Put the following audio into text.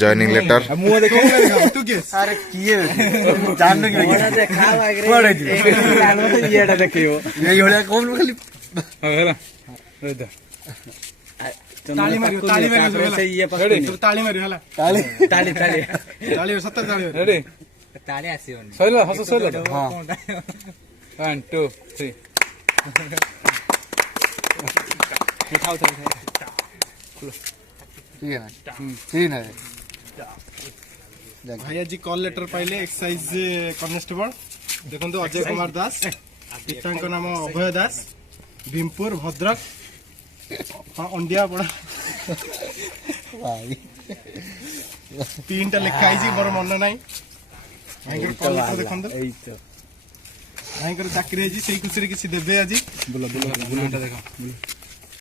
joining letter तू guess अरे किए जानने की यही हो कौन खाली ताली मारियो ताली मारियो ताली मारियो हला ताली ताली ताली ताली सत्तर ताली रेडी ताली आसीबनी सैला हस सैला हां 1 2 3 उठाओ ठीक है ठीक है भैया जी कॉल लेटर पाइले एक्साइज कॉन्स्टेबल देखो अजय कुमार दास पिता नाम अभय दास भीमपुर भद्रक हाँ अंडिया पड़ा तीन टा लिखाई मोर मन ना कॉल लेटर देखो भाई चाकरी है खुशी किसी देवे आज बोलो बोलो देखो